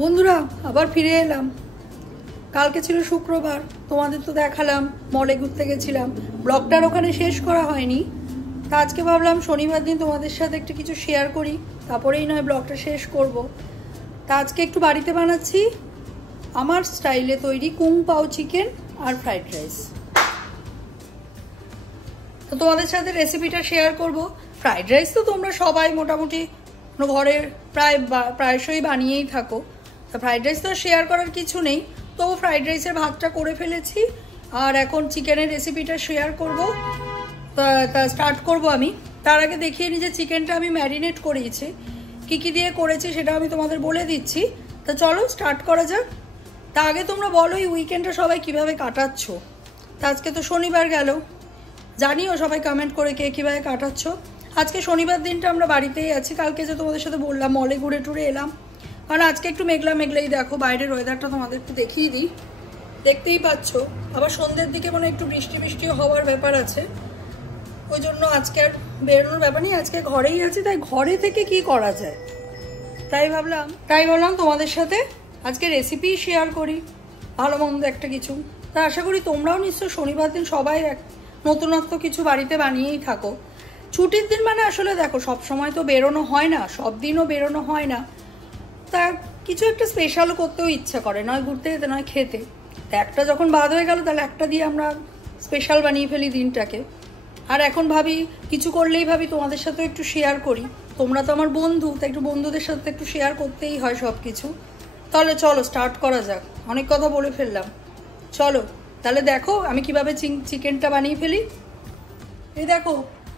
বন্ধুরা আবার ফিরে এলাম। কালকে ছিল শুক্রবার, তোমাদের তো দেখালাম মলে ঘুরতে গেছিলাম। ব্লগটার ওখানে শেষ করা হয়নি, তা আজকে ভাবলাম শনিবার দিন তোমাদের সাথে একটু কিছু শেয়ার করি, তারপরেই নয় ব্লগটা শেষ করব। তা আজকে একটু বাড়িতে বানাচ্ছি আমার স্টাইলে তৈরি কুং পাও চিকেন আর ফ্রাইড রাইস। তো তোমাদের সাথে রেসিপিটা শেয়ার করব। ফ্রাইড রাইস তো তোমরা সবাই মোটামুটি ঘরের প্রায়শই বানিয়েই থাকো, তো ফ্রাইড রাইস তো শেয়ার করার কিছু নেই। তো ফ্রাইড রাইসের ভাতটা করে ফেলেছি, আর এখন চিকেনের রেসিপিটা শেয়ার করব। তা স্টার্ট করব আমি। তার আগে দেখিয়ে নিই যে চিকেনটা আমি ম্যারিনেট করিয়েছি, কী কী দিয়ে করেছি সেটা আমি তোমাদের বলে দিচ্ছি। তা চলো স্টার্ট করা যাক। তা আগে তোমরা বলো এই উইকেন্ডটা সবাই কিভাবে কাটাচ্ছ। তা আজকে তো শনিবার গেল, জানিও সবাই কমেন্ট করে কে কীভাবে কাটাচ্ছ। আজকে শনিবার দিনটা আমরা বাড়িতেই আছি। কালকে যে তোমাদের সাথে বললাম মলে ঘুরে টুরে এলাম, কারণ আজকে একটু মেঘলা মেঘলাই। দেখো বাইরের ওয়েদারটা তোমাদের একটু দেখিয়ে দিই, দেখতেই পাচ্ছ। আবার সন্ধ্যের দিকে মানে একটু বৃষ্টি বৃষ্টিও হওয়ার ব্যাপার আছে, ওই জন্য আজকে আর বেরোনোর ব্যাপার নেই। আজকে ঘরেই আছি, তাই ঘরে থেকে কি করা যায় তাই ভাবলাম তোমাদের সাথে আজকে রেসিপি শেয়ার করি, ভালো মন্দ একটা কিছু। তা আশা করি তোমরাও নিশ্চয় শনিবার দিন সবাই নতুনত্ব কিছু বাড়িতে বানিয়েই থাকো। ছুটির দিন মানে আসলে দেখো সব সময় তো বেরোনো হয় না, সব দিনও বেরোনো হয় না। তা কিছু একটা স্পেশালও করতেও ইচ্ছা করে, নয় ঘুরতে যেতে নয় খেতে। তা একটা যখন বাদ হয়ে গেল তাহলে একটা দিয়ে আমরা স্পেশাল বানিয়ে ফেলি দিনটাকে। আর এখন ভাবি কিছু করলেই ভাবি তোমাদের সাথে একটু শেয়ার করি। তোমরা তো আমার বন্ধু, তাই একটু বন্ধুদের সাথে একটু শেয়ার করতেই হয় সব কিছু। তাহলে চলো স্টার্ট করা যাক, অনেক কথা বলে ফেললাম। চলো তাহলে দেখো আমি কিভাবে চিকেনটা বানিয়ে ফেলি। এই দেখো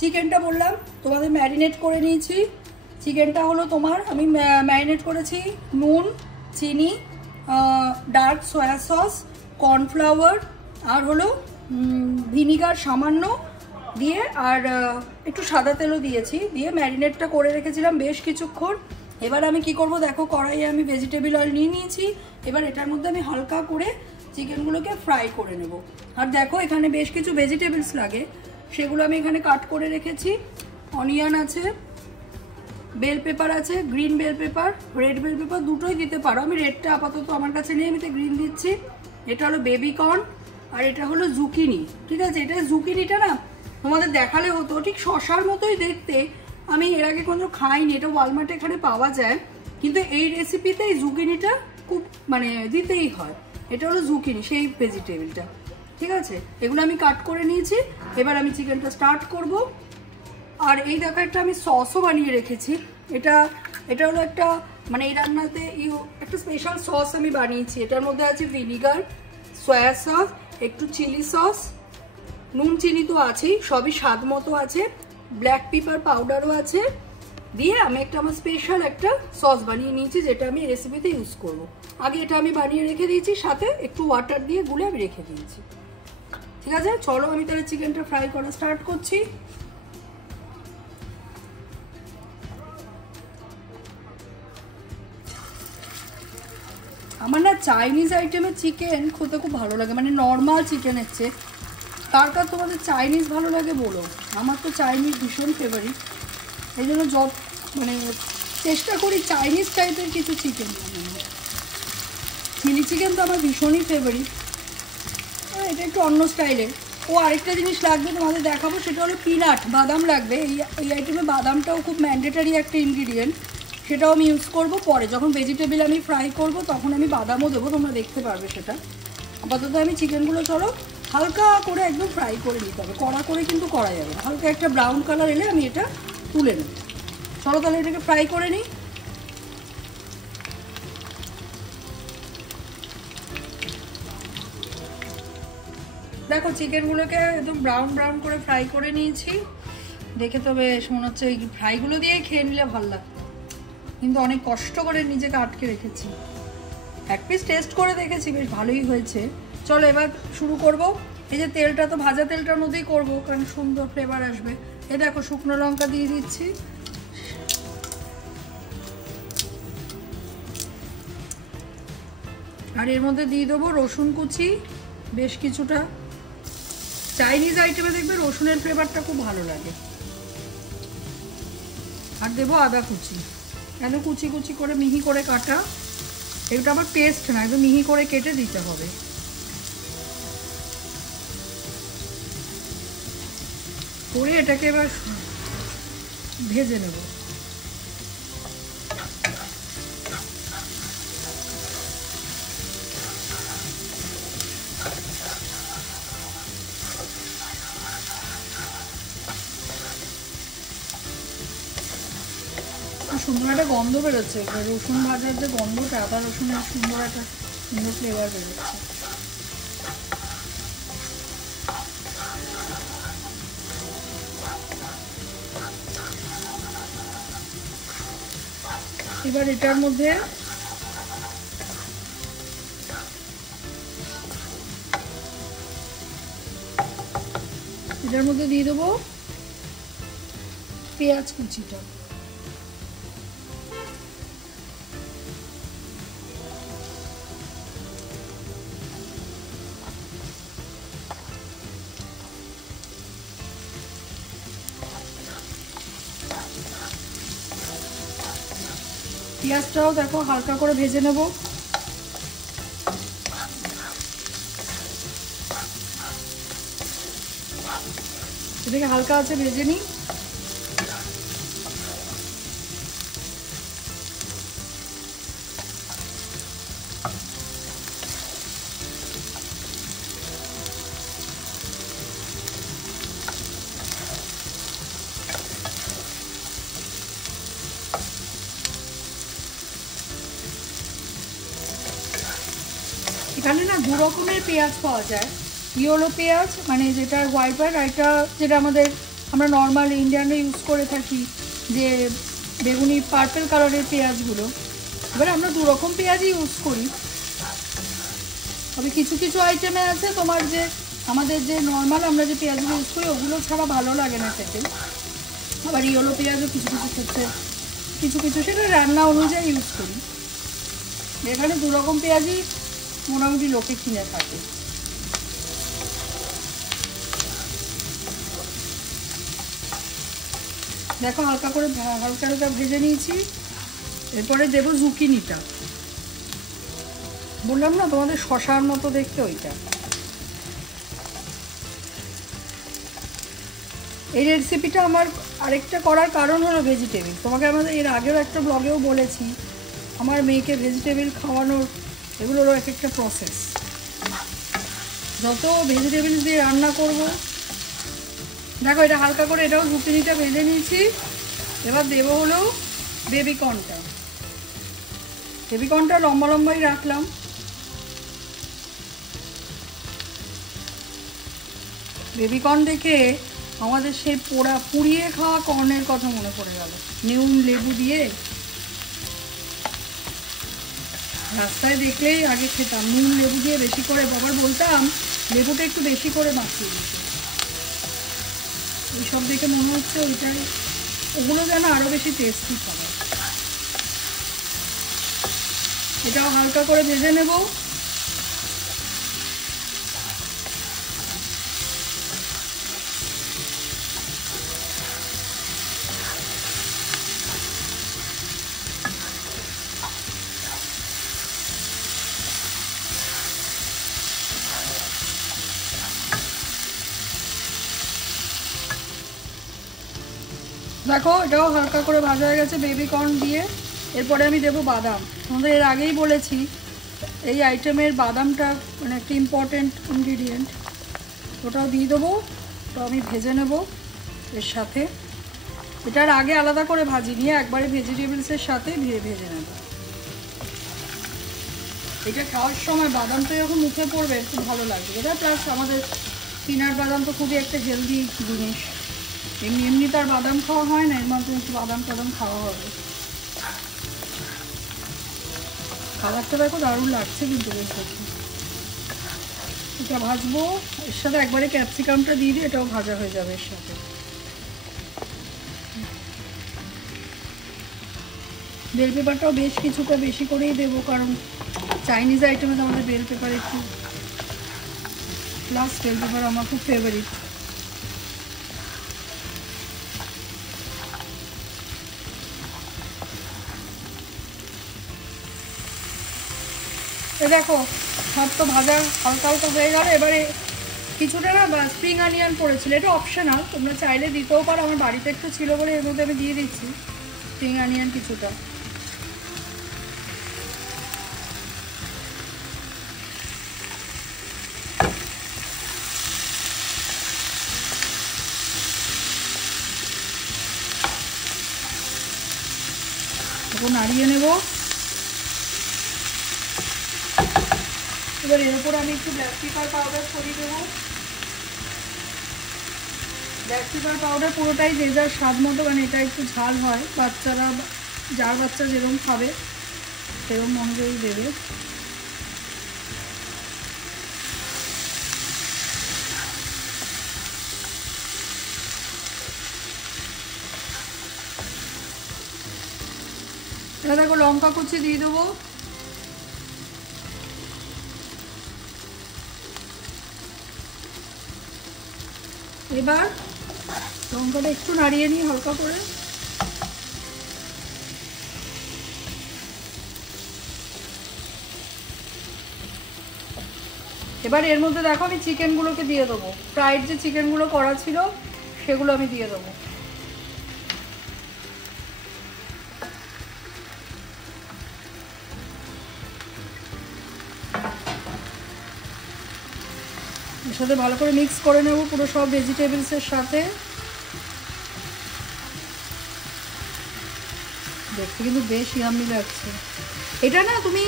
চিকেনটা বললাম তোমাদের ম্যারিনেট করে নিয়েছি। চিকেনটা হলো তোমার আমি ম্যারিনেট করেছি নুন, চিনি, ডার্ক সয়া সস, কর্নফ্লাওয়ার আর হলো ভিনিগার সামান্য দিয়ে, আর একটু সাদা তেলও দিয়েছি, দিয়ে ম্যারিনেটটা করে রেখেছিলাম বেশ কিছুক্ষণ। এবার আমি কি করব দেখো, কড়াইয়ে আমি ভেজিটেবল অয়েল নিয়ে নিয়েছি। এবার এটার মধ্যে আমি হালকা করে চিকেনগুলোকে ফ্রাই করে নেব। আর দেখো এখানে বেশ কিছু ভেজিটেবলস লাগে, সেগুলো আমি এখানে কাট করে রেখেছি। অনিয়ন আছে, বেল পেপার আছে, green bell pepper, red bell pepper, দুটোই দিতে পারো। আমি রেডটা আপাতত আমার কাছে নেই, আমি তো গ্রিন দিচ্ছি। এটা হলো বেবি কর্ন, আর এটা হলো জুকিনি। ঠিক আছে, এটা জুকিনিটা না তোমাদের দেখালে হতো, ঠিক শশার মতোই দেখতে। আমি এর আগে কোনো খাইনি, এটা ওয়ালমার্টে এখানে পাওয়া যায়, কিন্তু এই রেসিপিতে এই জুকিনিটা খুব মানে দিতেই হয়। এটা হলো জুকিনি, সেই ভেজিটেবলটা। ঠিক আছে, এগুলো আমি কাট করে নিয়েছি। এবার আমি চিকেনটা স্টার্ট করব। আর এই দেখো একটা আমি সসও বানিয়ে রেখেছি। এটা হলো একটা মানে এই রান্নাতে একটা স্পেশাল সস আমি বানিয়েছি। এটার মধ্যে আছে ভিনিগার, সয়া সস, একটু চিলি সস, নুন চিনি তো আছেই, সবই স্বাদ মতো আছে, ব্ল্যাক পেপার পাউডারও আছে, দিয়ে আমি আমার স্পেশাল একটা সস বানিয়ে নিয়েছি, যেটা আমি রেসিপিতে ইউজ করব। আগে এটা আমি বানিয়ে রেখে দিয়েছি, সাথে একটু ওয়াটার দিয়ে গুলে আমি রেখে দিয়েছি। ঠিক আছে, চলো আমি তাহলে চিকেনটা ফ্রাই করা স্টার্ট করছি। আমার না চাইনিজ আইটেমের চিকেন খেতে খুব ভালো লাগে, মানে নর্মাল চিকেনের চেয়ে। কার কার তোমাদের চাইনিজ ভালো লাগে বলো, আমার তো চাইনিজ ভীষণ ফেভারিট। এই জন্য মানে চেষ্টা করি চাইনিজ টাইপের কিছু চিকেন বানানো। চিলি চিকেন তো আমার ভীষণই ফেভারিট, এটা একটু অন্য স্টাইলের। ও আরেকটা জিনিস লাগবে তোমাদের দেখাবো, সেটা হলো পিনাট, বাদাম লাগবে। এই আইটেমে বাদামটাও খুব ম্যান্ডেটারি একটা ইনগ্রিডিয়েন্ট, সেটাও আমি ইউজ করব পরে। যখন ভেজিটেবল আমি ফ্রাই করব তখন আমি বাদামও দেবো, তোমরা দেখতে পারবে সেটা। আপাতত আমি চিকেনগুলো চলো হালকা করে একদম ফ্রাই করে নিতে হবে, কড়া করে কিন্তু করা যাবে না। হালকা একটা ব্রাউন কালার এলে আমি এটা তুলে নেব। চলো তাহলে এটাকে ফ্রাই করে নিই। দেখো চিকেনগুলোকে একদম ব্রাউন ব্রাউন করে ফ্রাই করে নিয়েছি। দেখে তো বেশ মনে হচ্ছে এই ফ্রাইগুলো দিয়েই খেয়ে নিলে ভালো লাগতো, কিন্তু অনেক কষ্ট করে নিজেকে আটকে রেখেছি। এক পিস টেস্ট করে দেখেছি, বেশ ভালোই হয়েছে। চলো এবার শুরু করব। এই যে তেলটা তো ভাজা তেলটার মধ্যেই করবো, কারণ সুন্দর ফ্লেভার আসবে। এই দেখো শুকনো লঙ্কা দিয়ে দিচ্ছি, আর এর মধ্যে দিয়ে দেবো রসুন কুচি বেশ কিছুটা। চাইনিজ আইটেমে দেখবে রসুনের ফ্লেভারটা খুব ভালো লাগে। আর দেবো আদা কুচি, কুচি কুচি করে মিহি করে কাটা। এটা আবার পেস্ট না, একদম মিহি করে কেটে দিতে হবে। করে এটাকে এবার ভেজে নেব। সুন্দর একটা গন্ধ বেরোচ্ছে, রসুন ভাজার যে গন্ধটা, আদা রসুনের সুন্দর একটা সুন্দর ফ্লেভার বেরোচ্ছে। এবার এটার মধ্যে দিয়ে দেবো পেঁয়াজ কুচিটা। পেঁয়াজটাও দেখো হালকা করে ভেজে নেব। এটাকে হালকা আছে ভেজে নিই। এখানে না দু রকমের পেঁয়াজ পাওয়া যায়, ইয়েলো পেঁয়াজ মানে যেটা হোয়াইট, আর এটা যেটা আমরা নর্মাল ইন্ডিয়ানরা ইউজ করে থাকি, যে বেগুনি পার্পল কালারের পেঁয়াজগুলো। এবার আমরা দু রকম পেঁয়াজই ইউজ করি। তবে কিছু কিছু আইটেমে আছে তোমার যে আমাদের যে নর্মাল আমরা যে পেঁয়াজগুলো ইউজ করি ওগুলো ছাড়া ভালো লাগে না খেতে। আবার ইয়েলো পেঁয়াজও কিছু কিছু ক্ষেত্রে কিছু সেটা রান্না অনুযায়ী ইউজ করি। এখানে দু রকম পেঁয়াজই মোটামুটি লোকে কিনে থাকে। দেখো হালকা করে হালকা ভেজে নিয়েছি। এরপরে দেবো জুকিনিটা, বললাম না তোমাদের শশার মতো দেখতে ওইটা। এই রেসিপিটা আমার আরেকটা করার কারণ হলো ভেজিটেবিল। তোমাকে আমাদের এর আগেও একটা ব্লগেও বলেছি, আমার মেয়েকে ভেজিটেবিল খাওয়ানোর এগুলোরও এক একটা প্রসেস। যত ভেজিটেবিল দিয়ে রান্না করব। দেখো এটা হালকা করে এটাও জুকিনিটা ভেজে নিয়েছি। এবার দেবো হলো বেবিকর্নটা। বেবিকর্নটা লম্বা লম্বাই রাখলাম। বেবিকর্ন দেখে আমাদের সেই পুড়িয়ে খাওয়া কর্নের কথা মনে পড়ে গেল, নুন লেবু দিয়ে। রাস্তায় দেখলেই আগে খেতাম নুন লেবু দিয়ে বেশি করে, বাবার বলতাম লেবুটা একটু বেশি করে মাখিয়ে দিতে। ওইসব দেখে মনে হচ্ছে ওগুলো যেন আরও বেশি টেস্টি খাবার। এটাও হালকা করে ভেজে নেব। দেখো এটাও হালকা করে ভাজা হয়ে গেছে বেবিকর্ন দিয়ে। এরপরে আমি দেবো বাদাম। আমাদের এর আগেই বলেছি এই আইটেমের বাদামটা মানে একটা ইম্পর্টেন্ট ইনগ্রিডিয়েন্ট। ওটাও দিয়ে দেবো। তো আমি ভেজে নেব এর সাথে। এটার আগে আলাদা করে ভাজি নিয়ে একবারে ভেজিটেবলসের সাথে ভেজে নেব। এটা খাওয়ার সময় বাদামটা যখন মুখে পড়বে খুব ভালো লাগবে। এটা প্লাস আমাদের পিনাট বাদাম তো খুবই একটা হেলদি জিনিস। এমনি তার বাদাম খাওয়া হয় না, এর মধ্যে একটু বাদাম খাওয়া হবে। কালারটা দেখো দারুণ লাগছে কিন্তু বেশ দেখি। এটা ভাজবো, এর সাথে একবারে ক্যাপসিকামটা দিয়ে দিই, এটাও ভাজা হয়ে যাবে এর সাথে। বেল পেপারটাও বেশ কিছুটা বেশি করেই দেবো, কারণ চাইনিজ আইটেমে তো আমাদের বেল পেপার একটু প্লাস বেল পেপার আমার খুব ফেভারিট। দেখো সব তো ভাজা হালকা হালকা হয়ে গেল। এবারে কিছুটা না স্প্রিং অনিয়ন পড়েছিল, এটা অপশনাল, তোমরা চাইলে দিতেও পারো। আমার বাড়িতে একটু ছিল বলে এর মধ্যে আমি দিয়ে দিচ্ছি স্প্রিং অনিয়ন কিছুটা। এখন নাড়িয়ে নেব। এবার এর উপর আমি একটু ব্ল্যাক পেপার পাউডার ছড়িয়ে দেবো। ব্ল্যাক পেপার পাউডার পুরোটাই যে যার স্বাদ মতো, মানে এটা একটু ঝাল হয়, বাচ্চারা যার বাচ্চা যেরকম খাবে সেরকম অনুযায়ী দেবে। এবার দেখো লঙ্কা কুচি দিয়ে দেবো। এবার লঙ্কাটা একটু নাড়িয়ে নিই হালকা করে। এবার এর মধ্যে দেখো আমি চিকেনগুলোকে দিয়ে দেবো, ফ্রাইড যে চিকেনগুলো করা ছিল সেগুলো আমি দিয়ে দেবো। এর সাথে ভালো করে মিক্স করে নেব পুরো সব ভেজিটেবলসের সাথে। দেখতে কিন্তু বেশ ইয়াম্মি লাগছে। এটা না তুমি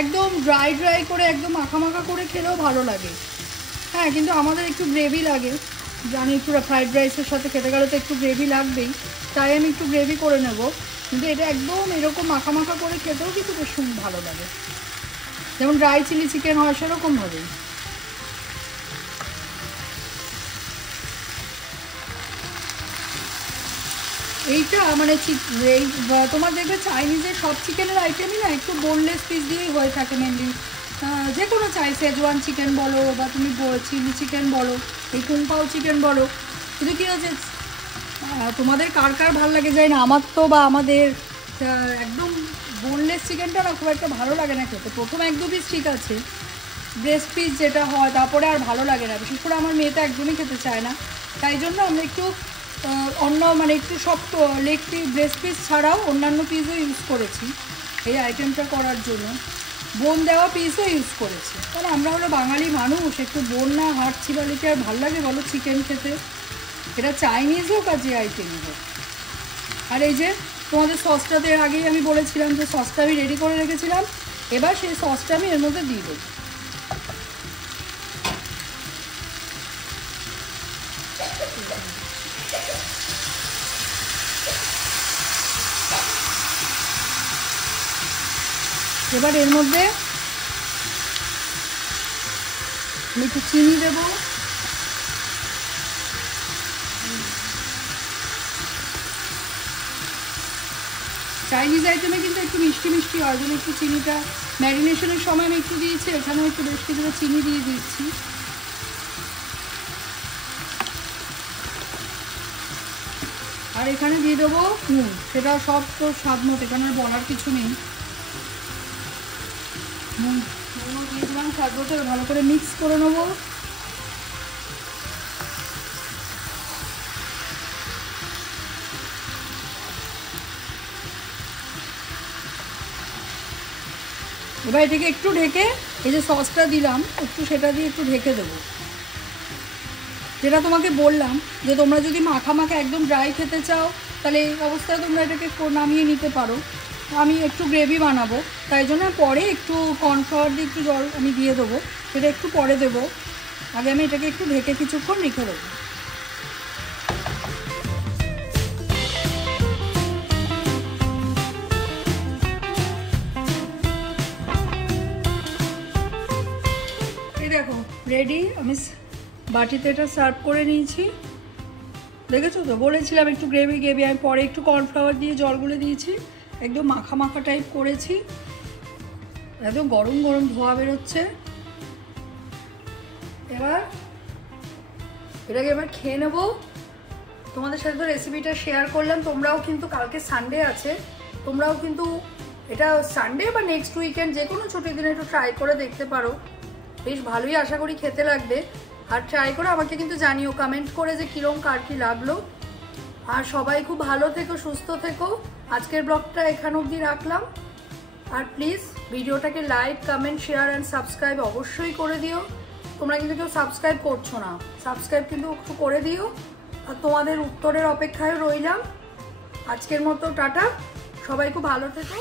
একদম ড্রাই ড্রাই করে একদম মাখা মাখা করে খেলেও ভালো লাগে। হ্যাঁ, কিন্তু আমাদের একটু গ্রেভি লাগে, জানি একটু ফ্রাইড রাইসের সাথে খেতে গেলে তো একটু গ্রেভি লাগবেই, তাই আমি একটু গ্রেভি করে নেব। কিন্তু এটা একদম এরকম মাখা মাখা করে খেতেও কিন্তু বেশ ভালো লাগে, যেমন ড্রাই চিলি চিকেন হয় সেরকমভাবেই। এইটা মানে এই তোমার দেখবে চাইনিজের সব চিকেনের আইটেমই না একটু বোনলেস পিস দিয়েই হয়ে থাকে মেনলি। যে কোনো সেজওয়ান চিকেন বলো বা তুমি চিলি চিকেন বলো, এই কুংপাও চিকেন বলো, কিন্তু কী হচ্ছে তোমাদের কার কার ভালো লাগে যায় না, আমার তো বা আমাদের একদম বোনলেস চিকেনটা না খুব একটা ভালো লাগে না খেতে। প্রথম এক দু পিস ঠিক আছে, ব্রেস্ট পিস যেটা হয় তারপরে আর ভালো লাগে না, বিশেষ করে আমার মেয়েটা একদমই খেতে চায় না। তাই জন্য আমরা একটু অন্য মানে একটু সব লেগ পিস ব্রেস্ট পিস ছাড়াও অন্যান্য পিসও ইউজ করেছি এই আইটেমটা করার জন্য, বোন দেওয়া পিসও ইউজ করেছি। কারণ আমরা হলো বাঙালি মানুষ, একটু বোন না হাড় চিবালে কি আর ভালো লাগে বলো চিকেন খেতে, এটা চাইনিজ হোক আর যে আইটেমই হোক। আর এই যে তোমাদের সসটাতে আগেই আমি বলেছিলাম যে সসটা আমি রেডি করে রেখেছিলাম, এবার সেই সসটা আমি এর মধ্যে দিয়ে দেবো। এবার এর মধ্যে আমি একটু চিনি দেবো, চাইনিজ আইটেমে কিন্তু একটু মিষ্টি মিষ্টি হয়, জন্য একটু চিনিটা ম্যারিনেশনের সময় আমি একটু দিয়েছি, এখানেও একটু বেশ কিছুটা চিনি দিয়ে দিচ্ছি। আর এখানে দিয়ে দেবো নুন, সেটা সব তো স্বাদ মতো, এখানে আর বলার কিছু নেই। নুনও দিয়ে দিলাম স্বাদ মতো, ভালো করে মিক্স করে নেবো। এবার এটাকে একটু ঢেকে, এই যে সসটা দিলাম একটু সেটা দিয়ে একটু ঢেকে দেবো। যেটা তোমাকে বললাম যে তোমরা যদি মাখা মাখা একদম ড্রাই খেতে চাও তাহলে এই অবস্থায় তোমরা এটাকে নামিয়ে নিতে পারো। আমি একটু গ্রেভি বানাবো, তাই জন্য পরে একটু কর্নফ্লাওয়ার দিয়ে একটু জল আমি দিয়ে দেবো, সেটা একটু পরে দেবো। আগে আমি এটাকে একটু ঢেকে কিছুক্ষণ রেখে দেবো। এই দেখো রেডি, আমি বাটিতে এটা সার্ভ করে নিয়েছি। দেখেছো তো, বলেছিলাম একটু গ্রেভি গ্রেভি, আমি পরে একটু কর্নফ্লাওয়ার দিয়ে জলগুলো দিয়েছি, একদম মাখা মাখা টাইপ করেছি। একদম গরম গরম ধোয়া বেরোচ্ছে। এবার এটাকে এবার খেয়ে নেবো। তোমাদের সাথে তো রেসিপিটা শেয়ার করলাম, তোমরাও কিন্তু কালকে সানডে আছে, তোমরাও কিন্তু এটা সানডে বা নেক্সট উইকেন্ড যে কোনো ছুটির দিনে একটু ট্রাই করে দেখতে পারো, বেশ ভালোই আশা করি খেতে লাগবে। আর ট্রাই করে আমাকে কিন্তু জানিও কমেন্ট করে যে কিরম কার কি লাগলো। আর সবাই খুব ভালো থেকো, সুস্থ থেকো। আজকের ব্লগটা এখান অবধি রাখলাম। আর প্লিজ ভিডিওটাকে like, comment, share and subscribe অবশ্যই করে দিও। তোমরা কিন্তু কেউ সাবস্ক্রাইব করছো না, সাবস্ক্রাইব কিন্তু একটু করে দিও। আর তোমাদের উত্তরের অপেক্ষায় রইলাম। আজকের মতো টাটা, সবাই খুব ভালো থেকো।